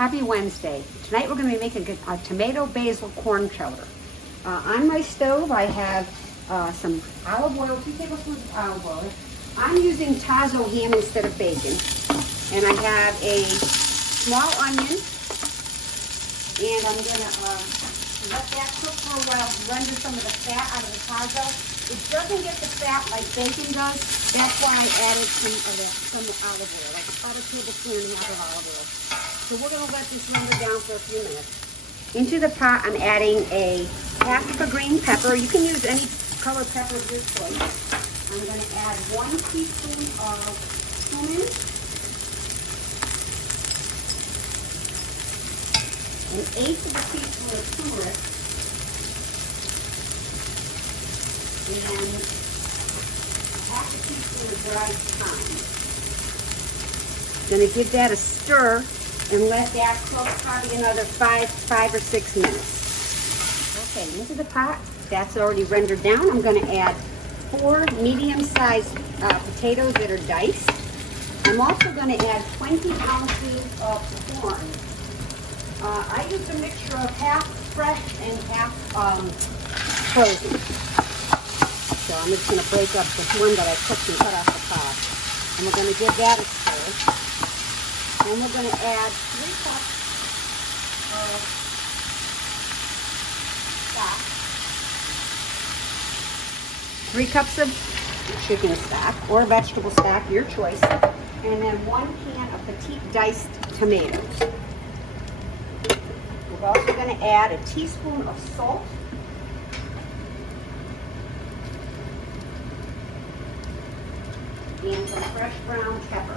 Happy Wednesday. Tonight we're going to be making a tomato basil corn chowder. On my stove I have some olive oil, 2 tablespoons of olive oil. I'm using tazo ham instead of bacon. And I have a small onion. And I'm going to let that cook for a while, render some of the fat out of the tazo. It doesn't get the fat like bacon does. That's why I added some olive oil, like about a tablespoon and a half of olive oil. So we're going to let this render down for a few minutes. Into the pot, I'm adding a half of a green pepper. You can use any color pepper of your choice. I'm going to add 1 teaspoon of cumin, an eighth of a teaspoon of turmeric, and half a teaspoon of dried thyme. Going to give that a stir and let that cook probably another 5 or 6 minutes. Okay, into the pot. That's already rendered down. I'm going to add 4 medium-sized potatoes that are diced. I'm also going to add 20 ounces of corn. I use a mixture of half fresh and half frozen. So I'm just going to break up the one that I cooked and cut off the top. And we're going to give that a stir. And we're going to add 3 cups of stock. 3 cups of chicken stock or vegetable stock, your choice. And then 1 can of petite diced tomatoes. We're also going to add a teaspoon of salt. And some fresh ground pepper.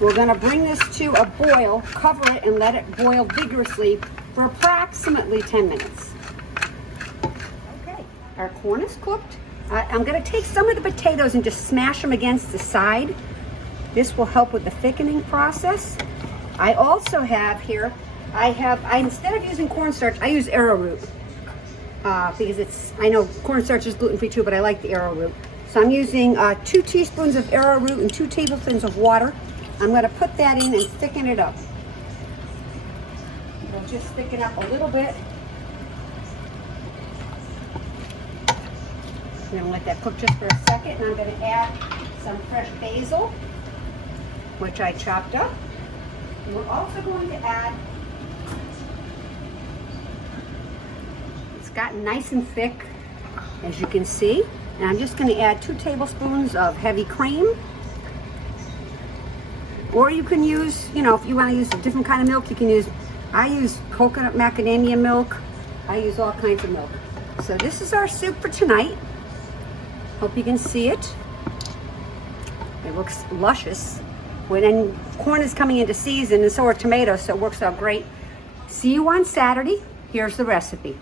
We're going to bring this to a boil, cover it, and let it boil vigorously for approximately 10 minutes. Okay, our corn is cooked. I'm going to take some of the potatoes and just smash them against the side. This will help with the thickening process. I also have here, instead of using cornstarch, I use arrowroot. Because I know cornstarch is gluten-free too, but I like the arrowroot. So I'm using 2 teaspoons of arrowroot and 2 tablespoons of water. I'm going to put that in and thicken it up. It'll just thicken up a little bit. I'm going to let that cook just for a second, and I'm going to add some fresh basil, which I chopped up. And we're also going to add, it's gotten nice and thick, as you can see. And I'm just going to add 2 tablespoons of heavy cream. Or you can use, if you want to use a different kind of milk, you can use, I use coconut macadamia milk. I use all kinds of milk. So this is our soup for tonight. Hope you can see it. It looks luscious. And corn is coming into season, and so are tomatoes, so it works out great. See you on Saturday. Here's the recipe.